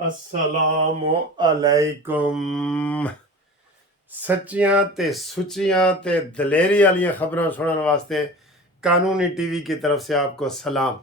अस्सलामु अलैकुम। सच्चियां ते सुचियां ते दलेरी वाली खबरों सुनने वास्ते कानूनी टीवी की तरफ से आपको सलाम।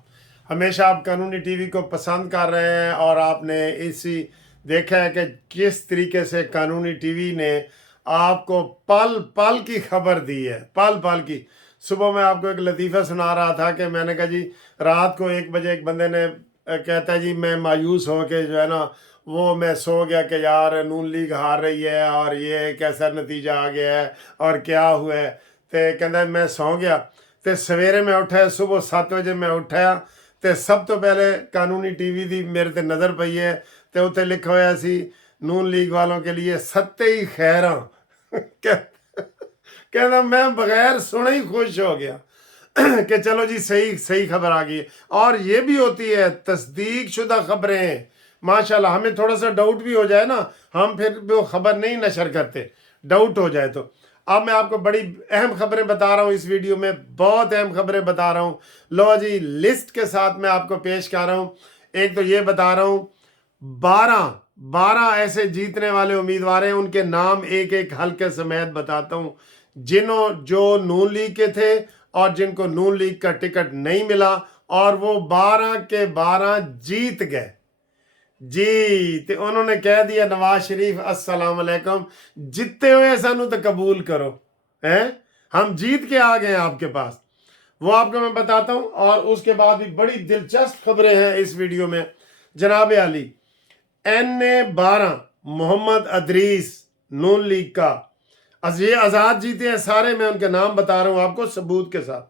हमेशा आप कानूनी टीवी को पसंद कर रहे हैं और आपने इसी देखा है कि किस तरीके से कानूनी टीवी ने आपको पल पल की खबर दी है, पल पल की। सुबह मैं आपको एक लतीफ़ा सुना रहा था कि मैंने कहा जी रात को 1 बजे एक बंदे ने कहता है जी मैं मायूस हो के जो है ना वो मैं सो गया कि यार नून लीग हार रही है और ये कैसा नतीजा आ गया है और क्या हुआ है। तो कहता है मैं सो गया तो सवेरे मैं उठा, सुबह 7 बजे मैं उठाया तो सब तो पहले कानूनी टीवी दी मेरे ते नज़र पई है तो उत्ते लिखा होया सी नून लीग वालों के लिए सत्ते ही खैर कहना मैं बगैर सुने ही खुश हो गया कि चलो जी सही सही खबर आ गई। और ये भी होती है तस्दीक शुदा खबरें, माशाल्लाह। हमें थोड़ा सा डाउट भी हो जाए ना, हम फिर वो खबर नहीं नशर करते, डाउट हो जाए तो। अब मैं आपको बड़ी अहम खबरें बता रहा हूँ इस वीडियो में, बहुत अहम खबरें बता रहा हूँ। लो जी लिस्ट के साथ मैं आपको पेश कर रहा हूँ। एक तो ये बता रहा हूँ 12 ऐसे जीतने वाले उम्मीदवार हैं, उनके नाम एक एक हल्के समेत बताता हूँ जो नून लीग के थे और जिनको नून लीग का टिकट नहीं मिला और वो 12 के 12 जीत गए जी। तो उन्होंने कह दिया नवाज शरीफ अस्सलाम वालेकुम, जीते हुए सानू तो कबूल करो, हैं हम जीत के आ गए आपके पास। वो आपको मैं बताता हूं। और उसके बाद भी बड़ी दिलचस्प खबरें हैं इस वीडियो में। जनाब अली NA-12 मोहम्मद अदरीस नून लीग का, ये आज़ाद जीते हैं सारे, मैं उनके नाम बता रहा हूँ आपको सबूत के साथ।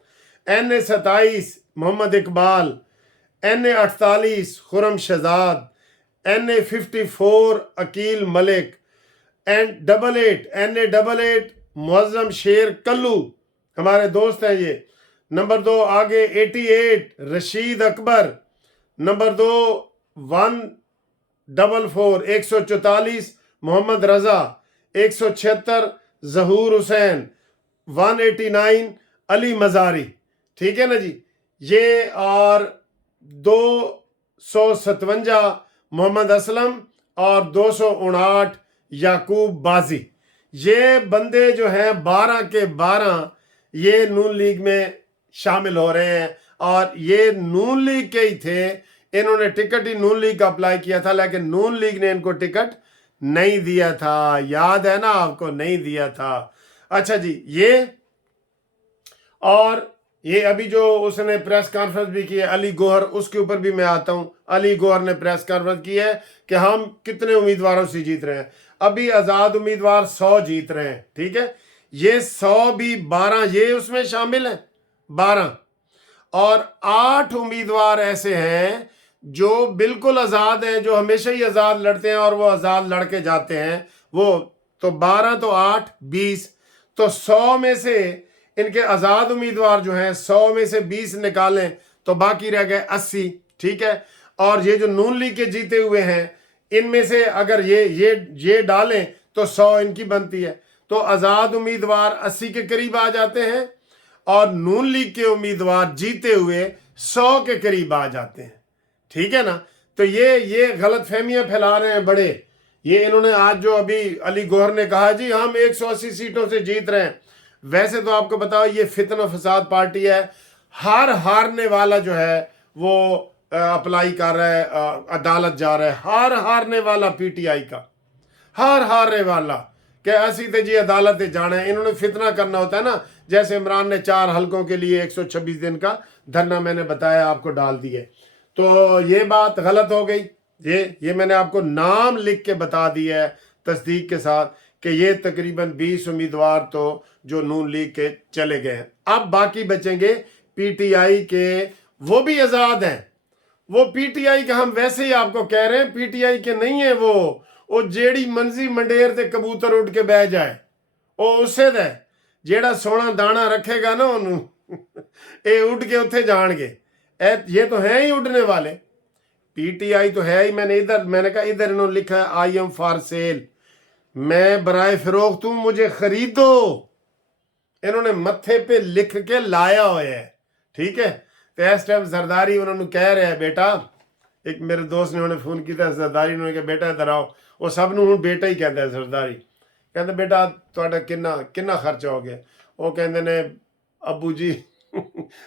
NA-27 Mohammad Iqbal, NA-48 Khurram Shahzad, NA-54 Aqeel Malik, NA-88 Muazzam शेर कल्लू, हमारे दोस्त हैं ये। नंबर 2 आगे 88 रशीद अकबर, नंबर 2 144 मोहम्मद रजा, 176 जहूर हुसैन, 189 अली मजारी, ठीक है ना जी ये। और 257 मोहम्मद असलम और 259 याकूब बाजी। ये बंदे जो हैं 12 के 12 ये नून लीग में शामिल हो रहे हैं और ये नून लीग के ही थे। इन्होंने टिकट ही नून लीग का अप्लाई किया था लेकिन नून लीग ने इनको टिकट नहीं दिया था, याद है ना आपको, नहीं दिया था। अच्छा जी ये, और ये अभी जो उसने प्रेस कॉन्फ्रेंस भी की है अली गौहर, उसके ऊपर भी मैं आता हूं। अली गौहर ने प्रेस कॉन्फ्रेंस की है कि हम कितने उम्मीदवारों से जीत रहे हैं। अभी आजाद उम्मीदवार 100 जीत रहे हैं, ठीक है। ये 100 भी 12 ये उसमें शामिल है 12, और 8 उम्मीदवार ऐसे हैं जो बिल्कुल आज़ाद हैं, जो हमेशा ही आज़ाद लड़ते हैं और वो आज़ाद लड़के जाते हैं। वो तो 12 तो 8 20, तो 100 में से इनके आज़ाद उम्मीदवार जो हैं 100 में से 20 निकालें तो बाकी रह गए 80, ठीक है। और ये जो नून लीग के जीते हुए हैं इनमें से अगर ये डालें तो 100 इनकी बनती है, तो आज़ाद उम्मीदवार 80 के करीब आ जाते हैं और नून लीग के उम्मीदवार जीते हुए 100 के करीब आ जाते हैं, ठीक है ना। तो ये गलत फहमियां फैला रहे हैं बड़े। ये इन्होंने आज जो अभी अली गौहर ने कहा जी हम 180 सीटों से जीत रहे हैं, वैसे तो आपको बताओ ये फितना फसाद पार्टी है। हर हारने वाला जो है वो अप्लाई कर रहा है, अदालत जा रहा है, हर हारने वाला PTI का, हर हारने वाला कि असी तो जी अदालत जाना है। इन्होंने फितना करना होता है ना, जैसे इमरान ने 4 हलकों के लिए 126 दिन का धरना मैंने बताया आपको डाल दिए, तो ये बात गलत हो गई। ये मैंने आपको नाम लिख के बता दिया है तस्दीक के साथ कि ये तकरीबन 20 उम्मीदवार तो जो नून लीग के चले गए हैं। अब बाकी बचेंगे PTI के, वो भी आज़ाद हैं। वो PTI के हम वैसे ही आपको कह रहे हैं PTI के नहीं है वो जेड़ी मंजी मंडेर ते कबूतर उड़ के बह जाए वो उससे दे जेड़ा सोना दाना रखेगा ना उन्होंने ये उड़ के उत्थे जाएंगे। ये तो है ही उड़ने वाले, PTI तो है ही। मैंने कहा इधर इन्होंने लिखा है I am for sale, मैं बराए फरोख्त हूं, मुझे खरीदो। इन्होंने मत्थे पे लिख के लाया हुआ है, ठीक है। तो इस टाइम जरदारी उन्होंने कह रहे हैं बेटा ایک میرے دوست نے انہیں فون کیا زرداری نے کہا بیٹا ادھر آؤ وہ سب نوں ہن بیٹا ہی کہندا ہے زرداری کہندا بیٹا تہاڈا کنا خرچہ ہو گیا وہ کہندے نے ابو جی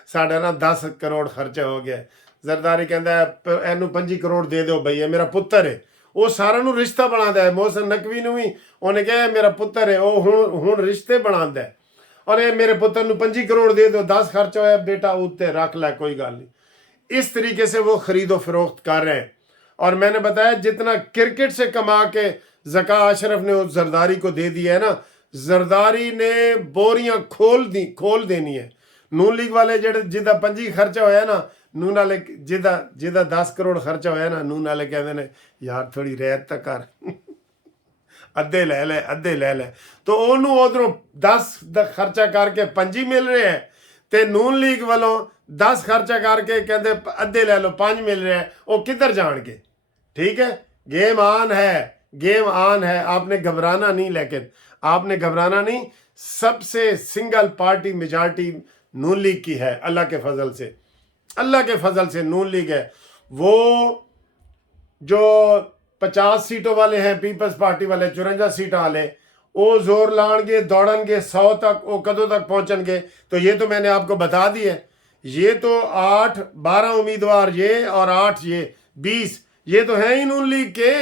ساڈا نا 10 کروڑ خرچہ ہو گیا زرداری کہندا ہے اینو 5 کروڑ دے دیو بھئی میرا پتر ہے وہ سارا نو رشتہ بنادا ہے محسن نقوی نو بھی انہیں کہا میرا پتر ہے وہ ہن رشتے بنادا ہے اور یہ میرے پتر نو 5 کروڑ دے دو 10 خرچہ ہویا بیٹا اوتے رکھ لے کوئی گل نہیں اس طریقے سے وہ خرید و فروخت کر رہے ہیں اور میں نے بتایا جتنا کرکٹ سے کما کے زکا اشرف نے اس زرداری کو دے دیا ہے نا زرداری نے بوریاں کھول دینی ہے نون لیگ والے جدہ 5 خرچہ ہویا نا نون والے جدہ 10 کروڑ خرچہ ہویا نا نون والے کہتے ہیں یار تھوڑی رعایت تک کر ادھے لے لے تو انہوں ادھروں 10 خرچہ کر کے 5 مل رہے ہیں تے نون لیگ والوں 10 خرچہ کر کے کہتے ادھے لے لو 5 مل رہے ہیں وہ کدھر جان گے ٹھیک ہے گیم آن ہے آپ نے گھبرانا نہیں لیکن آپ نے گھبرانا نہیں سب سے سنگل پارٹی میجارٹی نون لیگ کی ہے اللہ کے فضل سے نون لیگ ہے وہ جو 50 سیٹوں والے ہیں پیپلز پارٹی والے 54 سیٹوں والے وہ زور لان گے دوڑن گے 100 تک وہ کدوں تک پہنچن گے تو یہ تو میں نے آپ کو بتا دی ہے یہ تو 12 امیدوار یہ اور 8 یہ 20 یہ تو ہیں ہی نون لیگ کے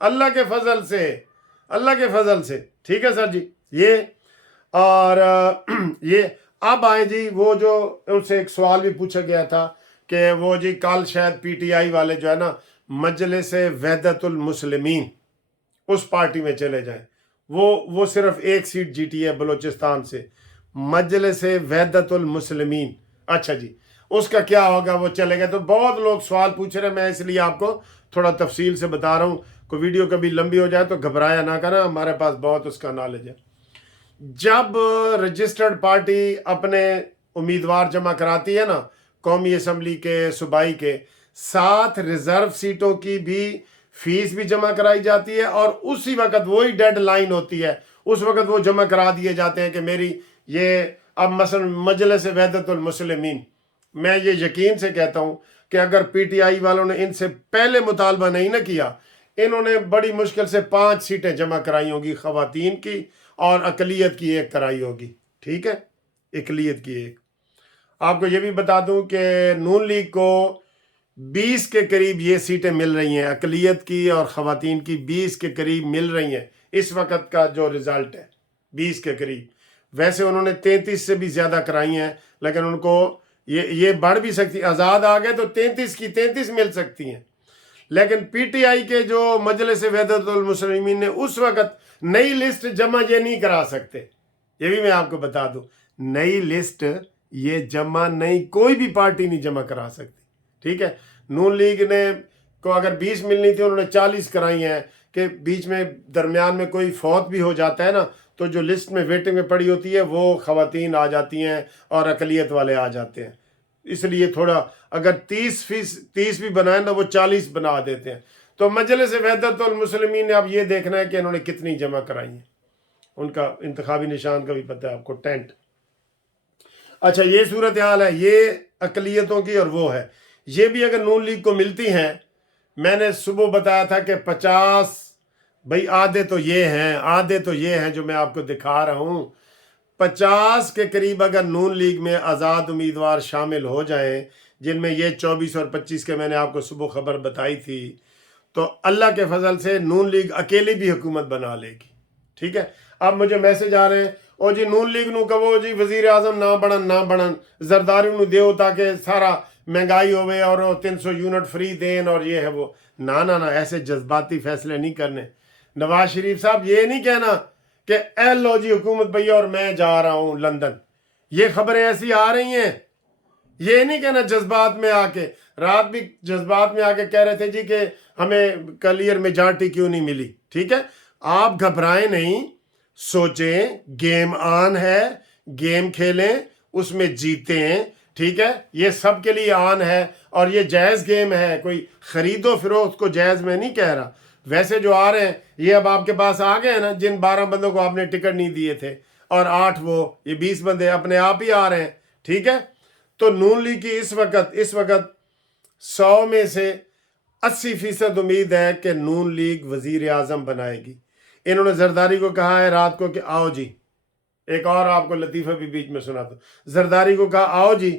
اللہ کے فضل سے ٹھیک ہے سر جی یہ اور یہ اب آئے جی وہ جو ان سے ایک سوال بھی پوچھا گیا تھا کہ وہ جی کل شاید پی ٹی آئی والے جو ہے نا مجلس وحدت المسلمین اس پارٹی میں چلے جائیں وہ صرف ایک سیٹ جیتی ہے بلوچستان سے مجلس وحدت المسلمین اچھا جی اس کا کیا ہوگا وہ چلے گئے تو بہت لوگ سوال پوچھ رہے ہیں میں اس لیے آپ کو تھوڑا تفصیل سے بتا رہا ہوں کوئی ویڈیو کبھی لمبی ہو جائے تو گھبرایا نہ کرنا ہمارے پاس بہت اس کا نالج ہے جب رجسٹرڈ پارٹی اپنے امیدوار جمع کراتی ہے نا قومی اسمبلی کے صوبائی کے 7 ریزرو سیٹوں کی بھی فیس بھی جمع کرائی جاتی ہے اور اسی وقت وہی ڈیڈ لائن ہوتی ہے اس وقت وہ جمع کرا دیے جاتے ہیں کہ میری یہ اب مثلا مجلس وحدت المسلمین میں یہ یقین سے کہتا ہوں کہ اگر پی ٹی آئی والوں نے ان سے پہلے مطالبہ نہیں نہ کیا انہوں نے بڑی مشکل سے 5 سیٹیں جمع کرائی ہوں گی خواتین کی اور اقلیت کی 1 کرائی ہوگی ٹھیک ہے اقلیت کی 1 آپ کو یہ بھی بتا دوں کہ نون لیگ کو 20 کے قریب یہ سیٹیں مل رہی ہیں اقلیت کی اور خواتین کی 20 کے قریب مل رہی ہیں اس وقت کا جو رزلٹ ہے 20 کے قریب ویسے انہوں نے 33 سے بھی زیادہ کرائی ہیں لیکن ان کو یہ بڑھ بھی سکتی آزاد آ گئے تو 33 کی 33 مل سکتی ہیں لیکن پی ٹی آئی کے جو مجلس وحدت المسلمین نے اس وقت نئی لسٹ جمع یہ نہیں کرا سکتے یہ بھی میں آپ کو بتا دوں نئی لسٹ یہ جمع نہیں کوئی بھی پارٹی نہیں جمع کرا سکتی ٹھیک ہے نون لیگ نے کو اگر 20 ملنی تھی انہوں نے 40 کرائی ہیں کہ بیچ میں درمیان میں کوئی فوت بھی ہو جاتا ہے نا تو جو لسٹ میں ویٹنگ میں پڑی ہوتی ہے وہ خواتین آ جاتی ہیں اور اقلیت والے آ جاتے ہیں اس لیے تھوڑا اگر 30 بھی بنائیں نا وہ 40 بنا دیتے ہیں تو مجلس وحدت المسلمین نے اب یہ دیکھنا ہے کہ انہوں نے کتنی جمع کرائی ہیں ان کا انتخابی نشان کا بھی پتہ ہے آپ کو ٹینٹ اچھا یہ صورتحال ہے یہ اقلیتوں کی اور وہ ہے یہ بھی اگر نون لیگ کو ملتی ہیں میں نے صبح بتایا تھا کہ 50 بھئی آدھے تو یہ ہیں جو میں آپ کو دکھا رہا ہوں 50 کے قریب اگر نون لیگ میں آزاد امیدوار شامل ہو جائیں جن میں یہ 24 اور 25 کے میں نے آپ کو صبح خبر بتائی تھی تو اللہ کے فضل سے نون لیگ اکیلی بھی حکومت بنا لے گی ٹھیک ہے اب مجھے میسج آ رہے ہیں او جی نون لیگ نو کہو جی وزیر اعظم نہ بنن زرداری نو دیو تاکہ سارا مہنگائی ہوئے اور 300 یونٹ فری دین اور یہ ہے وہ نہ ایسے جذباتی فیصلے نہیں کرنے نواز شریف صاحب یہ نہیں کہنا کہ اے لو جی حکومت بھیا اور میں جا رہا ہوں لندن یہ خبریں ایسی آ رہی ہیں یہ نہیں کہنا جذبات میں آ کے رات بھی جذبات میں آ کے کہہ رہے تھے جی کہ ہمیں کلیئر میجارٹی کیوں نہیں ملی ٹھیک ہے آپ گھبرائیں نہیں سوچیں گیم آن ہے گیم کھیلیں اس میں جیتیں ٹھیک ہے یہ سب کے لیے آن ہے اور یہ جائز گیم ہے کوئی خرید و فروخت کو جائز میں نہیں کہہ رہا ویسے جو آ رہے ہیں یہ اب آپ کے پاس آ گئے ہیں نا جن 12 بندوں کو آپ نے ٹکٹ نہیں دیے تھے اور 8 وہ یہ 20 بندے اپنے آپ ہی آ رہے ہیں ٹھیک ہے تو نون لیگ کی اس وقت 100 میں سے 80% उम्मीद है कि नून लीग वजीर आजम बनाएगी। इन्होंने जरदारी को कहा है रात को कि आओ जी, एक और आपको लतीफ़ा भी बीच में सुना दो, जरदारी को कहा आओ जी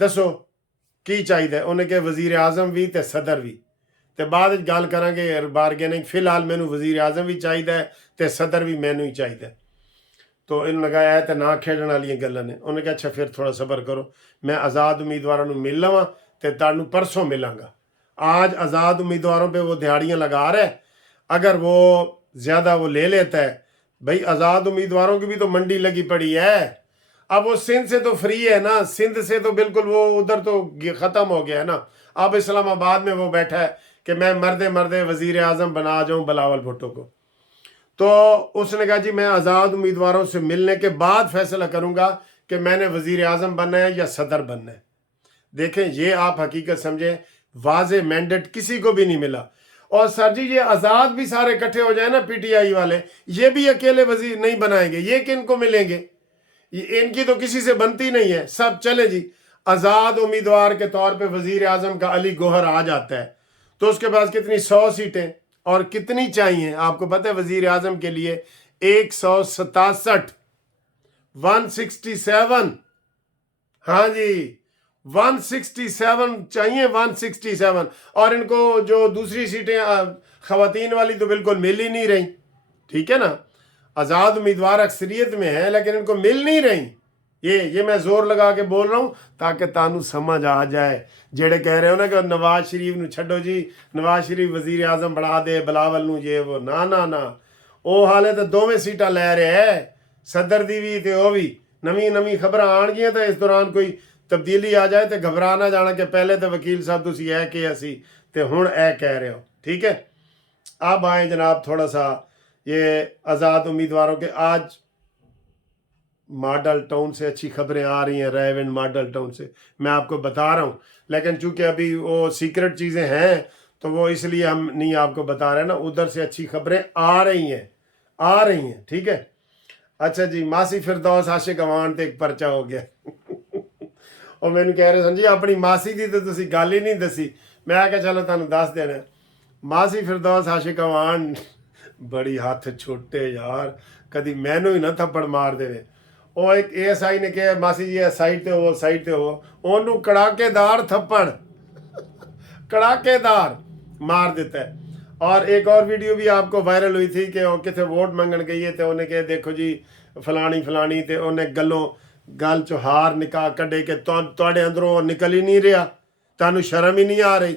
दसो की चाहिए, उन्हें कहा वजीर आजम भी ते सदर भी, तो बाद गल करांगे बारगेनिंग, फिलहाल मैनू वजीर आजम भी चाहिए ते सदर भी मैनू ही चाहिए। तो इन्होंने कहा है तो ना खेडन वाली गल्लां ने। उन्होंने कहा अच्छा फिर थोड़ा सबर करो, मैं आज़ाद उम्मीदवारों को मिल लवां तो तुहानू परसों मिलांगा। आज आज़ाद उम्मीदवारों पे वो दिहाड़ियाँ लगा रहा है, अगर वो ज़्यादा वो ले लेता है, भाई आज़ाद उम्मीदवारों की भी तो मंडी लगी पड़ी है। अब वो सिंध से तो फ्री है ना, सिंध से तो बिल्कुल वो उधर तो ख़त्म हो गया है ना। अब इस्लामाबाद में वो बैठा है कि मैं मरदे मरदे वज़ीर आज़म बना जाऊँ बिलावल भुट्टो को। तो उसने कहा जी मैं आज़ाद उम्मीदवारों से मिलने के बाद फैसला करूँगा कि मैंने वज़ीर आज़म बनना है या सदर बनना है। देखें, ये आप हकीकत समझें, वाज़े मैंडेट किसी को भी नहीं मिला। और सर जी ये आज़ाद भी सारे इकट्ठे हो जाए ना, पीटीआई वाले, ये भी अकेले वजीर नहीं बनाएंगे, ये किन को मिलेंगे, ये इनकी तो किसी से बनती नहीं है। सब चले जी, आज़ाद उम्मीदवार के तौर पे वजीर आज़म का अली गौहर आ जाता है, तो उसके पास कितनी 100 सीटें और कितनी चाहिए आपको पता है? वजीर आज़म के लिए 167, 167, हाँ जी 167 चाहिए, 167। और इनको जो दूसरी सीटें खवातीन वाली तो बिल्कुल मिल ही नहीं रही, ठीक है ना। आज़ाद उम्मीदवार अक्सरियत में है लेकिन इनको मिल नहीं रही। ये मैं जोर लगा के बोल रहा हूँ ताकि तानू समझ आ जाए। जेड़े कह रहे हो ना कि नवाज शरीफ नू छड्डो जी, नवाज शरीफ वजीर आज़म बना दे बिलावल नू, ये वो, ना ना ना, वो हाले तो दोवें सीटां लै रहा है, सदर दी भी ते वो भी। नवी खबरां आणगियां तो इस दौरान कोई तब्दीली आ जाए तो घबरा ना जाना कि पहले तो वकील साहब तुसी ऐ कि असी तो हुण ऐ कह रहे हो, ठीक है। अब आए जनाब थोड़ा सा ये आज़ाद उम्मीदवारों के। आज मॉडल टाउन से अच्छी खबरें आ रही हैं, रेवेंट मॉडल टाउन से, मैं आपको बता रहा हूँ, लेकिन चूंकि अभी वो सीक्रेट चीज़ें हैं तो वो इसलिए हम नहीं आपको बता रहे ना। उधर से अच्छी खबरें आ रही हैं, ठीक है। अच्छा जी, मासी फिरदौस आशिक अवान ते एक पर्चा हो गया और मैंने कह रहे सन जी अपनी मासी की तो तुसी गल ही नहीं दसी। मैं क्या चलो तुहानू दस देना, मासी फिरदौस आशिक अवान बड़ी हाथ छोटे यार, कदी मैनू ही ना थप्पड़ मार देवे। ਉਹ ਇੱਕ ASI ने कहा मासी जी साइड ते हो, ਉਹਨੂੰ कड़ाकेदार थप्पड़ कड़ाकेदार मार देता है। और एक और वीडियो भी आपको वायरल हुई थी कि वो कितने वोट मंगन गई है तो उन्हें कहा देखो जी फलानी ते उन्हें गल चो हार निकाह कढ़े के तुहाडे अंदरों निकल ही नहीं रहा, तुहानू शर्म ही नहीं आ रही।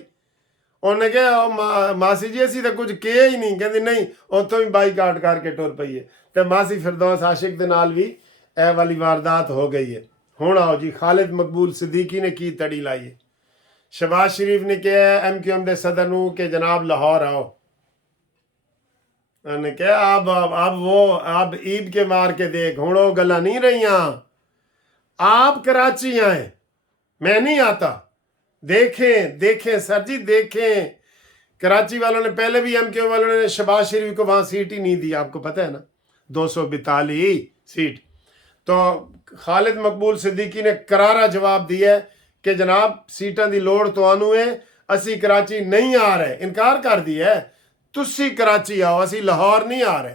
उन्हें कहा मासी जी असी तो कुछ कहा ही नहीं, कहती नहीं, उतों भी बाईकाट करके टुर पई है। तो मासी फिरदौस आशिक दे नाल भी ए वाली वारदात हो गई है। हुण आओ जी, खालिद मकबूल सिद्दीकी ने की तड़ी लाई है। शहबाज शरीफ ने कहा MQM के सदर नू कि जनाब लाहौर आओ। उन्हें कहा अब ईद के मार के देख, हुण वो गल्लां नहीं रहियां, आप कराची आए, मैं नहीं आता। देखें सर जी, देखें, कराची वालों ने पहले भी MQM वालों ने शहबाज शरीफ को वहां सीट ही नहीं दी, आपको पता है ना, 242 सीट। तो खालिद मकबूल सिद्दीकी ने करारा जवाब दिया कि जनाब सीटां दी लोड़ तुहानू है, असी कराची नहीं आ रहे, इनकार कर दिया है। तुसी कराची आओ, असी लाहौर नहीं आ रहे,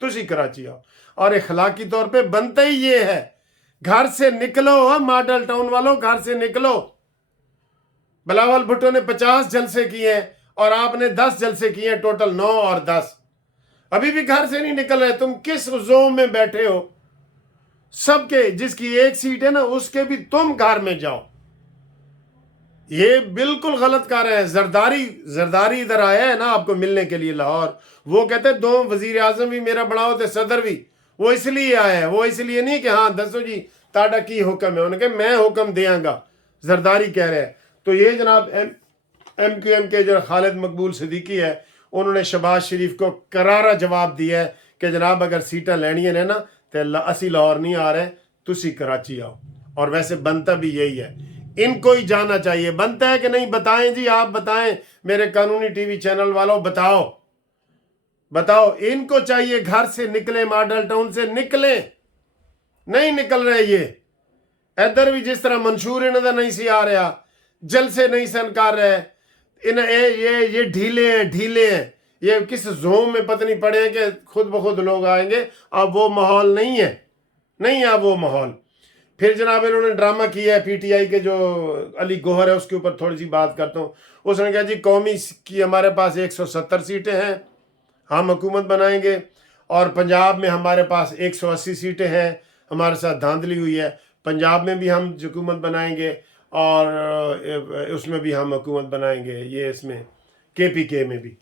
तुसी कराची आओ। और इखलाकी तौर पे बनता ही ये है, घर से निकलो मॉडल टाउन वालों, घर से निकलो। बिलावल भुट्टो ने 50 जलसे किए हैं और आपने 10 जलसे किए हैं, टोटल 9 और 10। अभी भी घर से नहीं निकल रहे, तुम किस जोम में बैठे हो? सबके जिसकी एक सीट है ना उसके भी तुम घर में जाओ। ये बिल्कुल गलत कर रहे हैं। जरदारी इधर आया है ना आपको मिलने के लिए लाहौर, वो कहते हैं 2 वजीर आजम भी मेरा बनाओ तो सदर भी। वो इसलिए आया है, वो इसलिए नहीं कि हाँ दसो जी ताड़ा की हुक्म है, उन्होंने कहा मैं हुक्म देंगा, जरदारी कह रहे हैं। तो ये जनाब MQM के जो खालिद मकबूल सिद्दीकी है, उन्होंने शहबाज शरीफ को करारा जवाब दिया है कि जनाब अगर सीटें लेनियां ने ना तो असी लाहौर नहीं आ रहे, तुसी कराची आओ। और वैसे बनता भी यही है, इनको ही जाना चाहिए। बनता है कि नहीं? बताएं जी, आप बताएं, मेरे कानूनी TV चैनल वालों बताओ। इनको चाहिए घर से निकले, मॉडल टाउन से निकले, नहीं निकल रहे ये। इधर भी जिस तरह मंशूर इन्हों का नहीं सी आ रहा, जलसे नहीं सन कर रहे, ये ढीले हैं, ये किस जोम में पता नहीं पड़े हैं कि खुद ब खुद लोग आएंगे। अब वो माहौल नहीं है, नहीं है अब वो माहौल। फिर जनाब इन्होंने ड्रामा किया है पीटीआई के जो अली गौहर है उसके ऊपर थोड़ी सी बात करता हूँ। उसने कहा जी कौमी की हमारे पास 170 सीटें हैं, हम हुकूमत बनाएंगे, और पंजाब में हमारे पास 180 सीटें हैं, हमारे साथ धांधली हुई है, पंजाब में भी हम हुकूमत बनाएंगे और उसमें भी हम हुकूमत बनाएंगे, ये इसमें KPK में भी।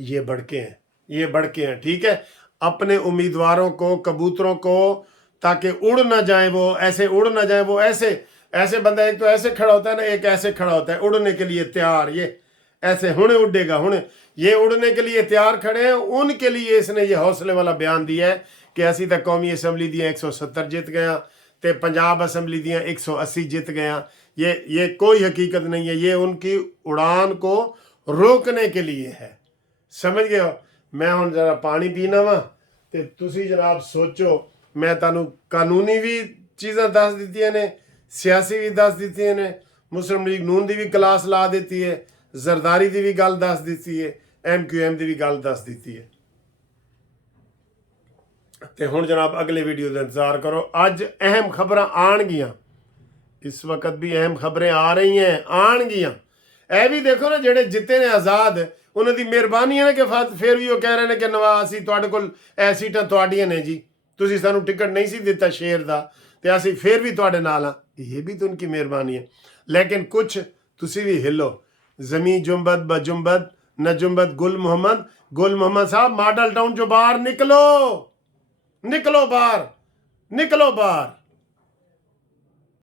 ये बढ़के हैं, ये बढ़के हैं, ठीक है। अपने उम्मीदवारों को, कबूतरों को, ताकि उड़ ना जाए, वो ऐसे उड़ ना जाए, वो ऐसे बंदा एक तो ऐसे खड़ा होता है ना, एक ऐसे खड़ा होता है उड़ने के लिए तैयार, ये ऐसे हुणे उड़ेगा, हुणे ये उड़ने के लिए तैयार खड़े हैं। उनके लिए इसने ये हौसले वाला बयान दिया है कि असी तक कौमी असम्बली दियाँ 170 जित गया, ते पंजाब असम्बली दियाँ 180 जित गया। ये कोई हकीकत नहीं है, ये उनकी उड़ान को रोकने के लिए है, समझ गए हो। मैं हुण जरा पानी पीना वा, ते तुसी जनाब सोचो, मैं तुहानू कानूनी भी चीज़ां दस दित्तियां ने, सियासी भी दस दित्तियां ने, मुस्लिम लीग नून दी भी क्लास ला देती है, जरदारी दी भी गल दस दित्ती है, MQM दी भी गल दस दित्ती है। ते हुण जनाब अगले वीडियो का इंतजार करो। अज अहम खबर आनगियां, इस वक्त भी अहम खबरें आ रही हैं, आनगियां। ए भी देखो ना, जेड़े जिते ने आज़ाद, उन्होंने मेहरबानी है ना कि फिर भी वो कह रहे हैं कि नवाज असी तुहाडे कोल ए सीटां तुहाडियां ने जी, तुसी सानू टिकट नहीं सी दिता शेर दा, ते असी फिर भी तुहाडे नाल हां। ये भी तो उनकी मेहरबानी है। लेकिन कुछ तुसी भी हिलो, जमी जुम्बद बजुम्बद न जुम्बद गुल मोहम्मद साहब मॉडल टाउन जो बाहर निकलो, निकलो बाहर, निकलो बाहर।